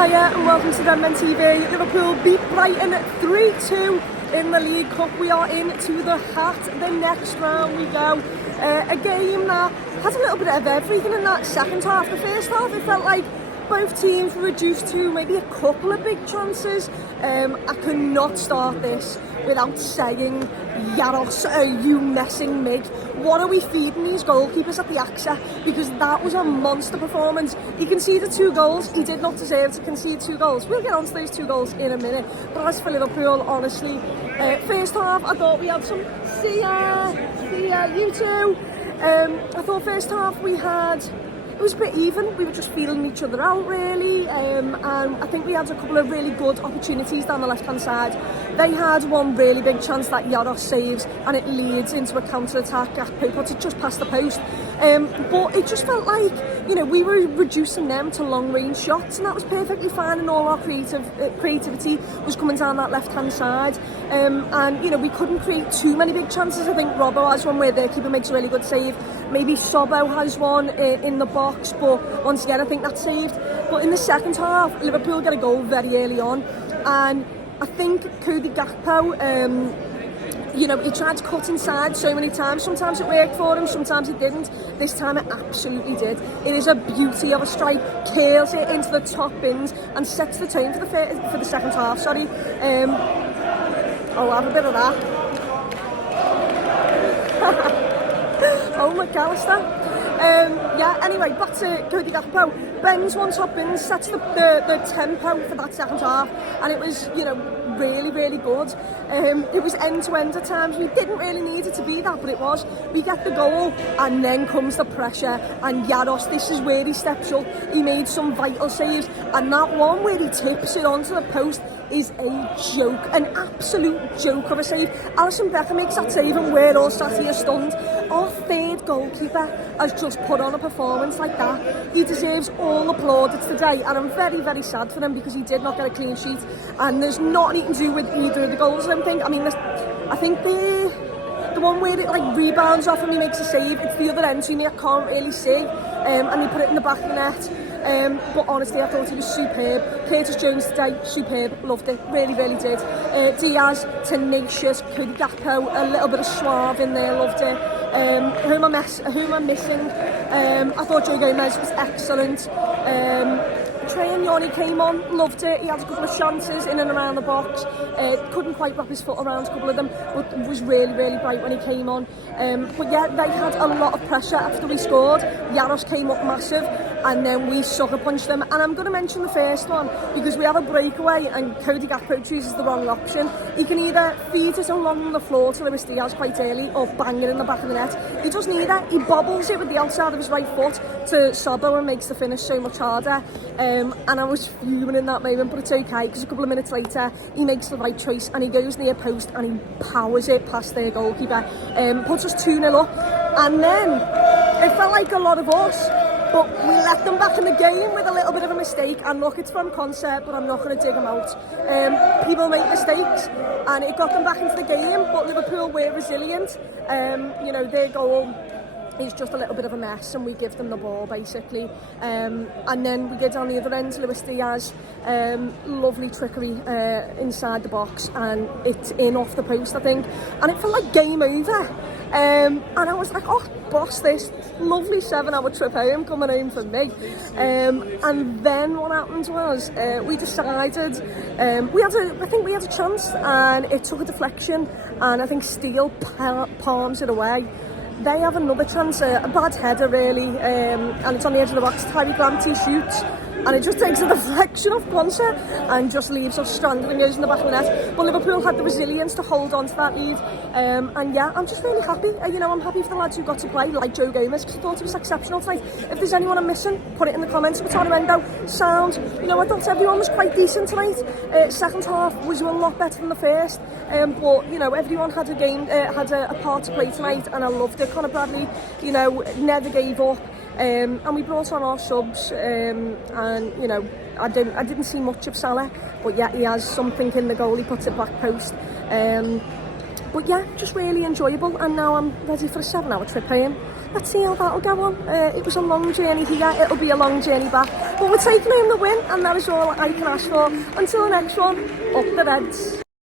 Hiya and welcome to Redmen TV. Liverpool beat Brighton 3-2 in the League Cup. We are into the hat. The next round we go. A game that has a little bit of everything in that second half. The first half it felt like both teams were reduced to maybe a couple of big chances. I could not start this without saying, JAROS, are you messing me? What are we feeding these goalkeepers at the AXA? Because that was a monster performance. He conceded 2 goals. He did not deserve to concede 2 goals. We'll get on to those 2 goals in a minute. But as for Liverpool, honestly, first half I thought we had some, see ya, you too. I thought first half it was a bit even. We were just feeling each other out really, and I think we had a couple of really good opportunities down the left hand side. They had one really big chance that JAROS saves and it leads into a counter-attack. GAKPO puts it just past the post, but it just felt like, you know, we were reducing them to long range shots, and that was perfectly fine, and all our creativity was coming down that left hand side, and you know, we couldn't create too many big chances. I think Robbo has one where the keeper makes a really good save. Maybe Sobbo has one in the box, but once again I think that's saved. But in the second half, Liverpool get a goal very early on, and I think GAKPO, you know, he tried to cut inside so many times. Sometimes it worked for him, sometimes it didn't. This time it absolutely did. It is a beauty of a strike, curls it into the top bins and sets the tone for the second half. Sorry, I'll have a bit of that. Oh, McAllister. Yeah, anyway, back to GAKPO. Bends one top in, sets the tempo for that second half, and it was, you know, really, really good. It was end-to-end at times. We didn't really need it to be that, but it was. We get the goal, and then comes the pressure, and JAROS, this is where he steps up. He made some vital saves, and that one where he tips it onto the post is a joke, an absolute joke of a save. Alisson Becker makes that save, and we're all sat here stunned. Our third goalkeeper has just put on a performance like that. He deserves all the plaudits today, and I'm very, very sad for him because he did not get a clean sheet, and there's not anything to do with either of the goals, I don't think. I mean, I think the one where it like rebounds off and he makes a save, it's the other end to me, I can't really see, and he put it in the back of the net. But honestly, I thought he was superb. Curtis Jones today, superb, loved it, really, really did. Diaz, tenacious. GAKPO, a little bit of suave in there, loved it. Who am I missing? I thought Joe Gomez was excellent. Trey and Yanni came on, loved it. He had a couple of chances in and around the box. Couldn't quite wrap his foot around a couple of them, but was really, really bright when he came on. But yeah, they had a lot of pressure after we scored. JAROS came up massive, and then we sucker punched them. And I'm going to mention the first one because we have a breakaway and GAKPO chooses the wrong option. He can either feed it along the floor to Luis Diaz quite early or bang it in the back of the net. He does neither. He bobbles it with the outside of his right foot to Sobbo and makes the finish so much harder. And I was fuming in that moment, but it's okay because a couple of minutes later he makes the right choice and he goes near post and he powers it past their goalkeeper, puts us 2-0 up, and then it felt like a lot of us, but we let them back in the game with a little bit of a mistake. And look, it's from concert, but I'm not going to dig them out. People make mistakes, and it got them back into the game, but Liverpool were resilient. You know, their goal is just a little bit of a mess, and we give them the ball basically, and then we get down the other end to Luis Diaz, lovely trickery inside the box, and it's in off the post I think, and it felt like game over, and I was like, oh boss, this lovely 7-hour trip home coming home for me, and then what happened was we decided I think we had a chance, and it took a deflection, and I think Steele palms it away. They have another chance, a bad header really, and it's on the edge of the box. Tyreek Lamptey shoots, and it just takes a deflection off Quonsa and just leaves us stranded and goes in the back of the net. But Liverpool had the resilience to hold on to that lead, and yeah, I'm just really happy. You know, I'm happy for the lads who got to play, like Joe Gomez, because I thought it was exceptional tonight. If there's anyone I'm missing, put it in the comments. Endo, sound. You know, I thought everyone was quite decent tonight. Second half was a lot better than the first, but you know, everyone had a part to play tonight, and I loved it. Conor Bradley, you know, never gave up. And we brought on our subs, and you know, I didn't see much of Salah, but yeah, he has something in the goal. He puts it back post. But yeah, just really enjoyable, and now I'm ready for a 7-hour trip home. let's see how that'll go on. It was a long journey here, it'll be a long journey back. But we're taking home the win, and that is all I can ask for. Until the next one, up the Reds.